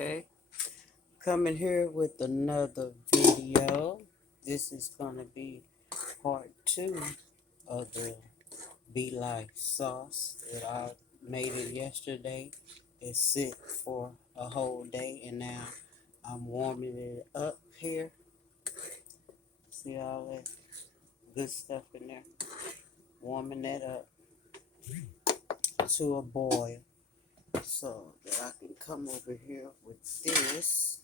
Okay, coming here with another video. This is gonna be part 2 of the BeLovelife sauce that I made it yesterday. It sit for a whole day, and now I'm warming it up here. See all that good stuff in there? Warming that up to a boil so that I can come over here with this.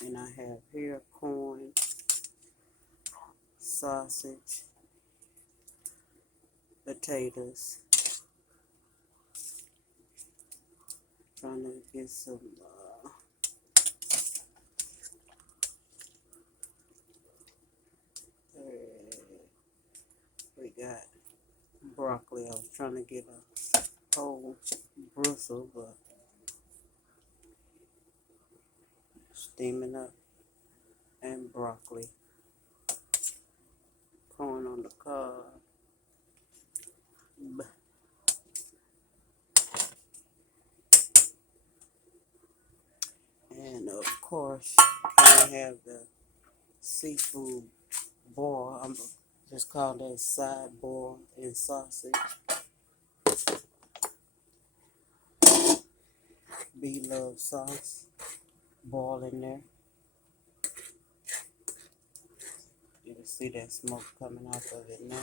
And I have here corn, sausage, potatoes. Trying to get some, we got broccoli. I was trying to get a whole bristle, but steaming up, and broccoli. Corn on the cob. And of course, I have the seafood boil. I'm just call that side boil and sausage. BeLovelife sauce boiling there. You can see that smoke coming off of it now.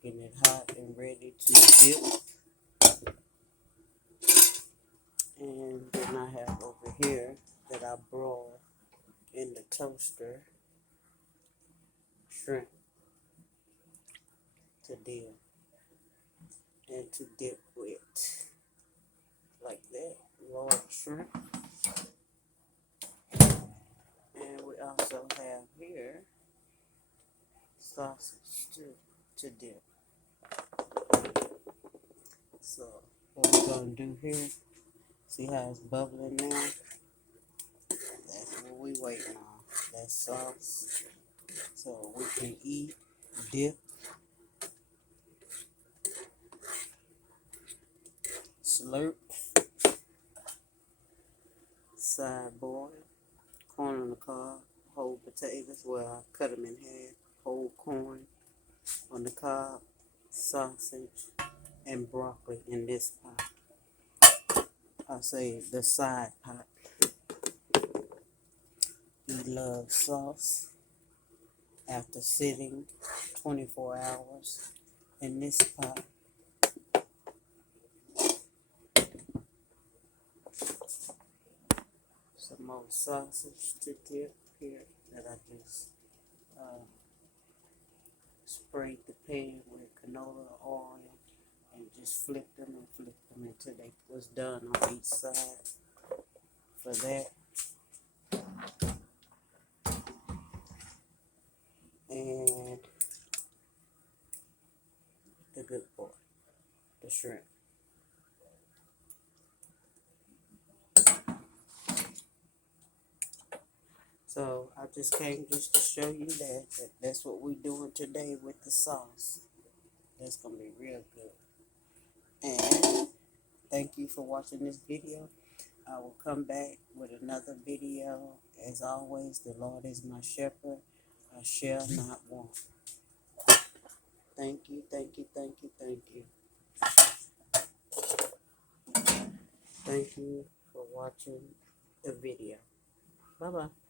Getting it hot and ready to dip. And then I have over here that I broil in the toaster shrimp to dip and to dip with, like that, large shrimp. And we also have here sausage to dip. So what we're gonna do here, see how it's bubbling now? That's what we waiting on. That sauce. So we can eat, dip, slurp, side boil, corn on the cob, whole potatoes. Well, I cut them in half. Whole corn on the cob, sausage, and broccoli in this pot. I say the side pot. BeLovelife sauce after sitting 24 hours in this pot. Some more sausage to dip here that I just sprayed the pan with canola oil and just flipped them until they was done on each side. For that, and the good boy, the shrimp. So I just came just to show you that's what we're doing today with the sauce. That's gonna be real good. And thank you for watching this video. I will come back with another video. As always, the Lord is my shepherd. I shall not want. Thank you, thank you, thank you, thank you. Thank you for watching the video. Bye-bye.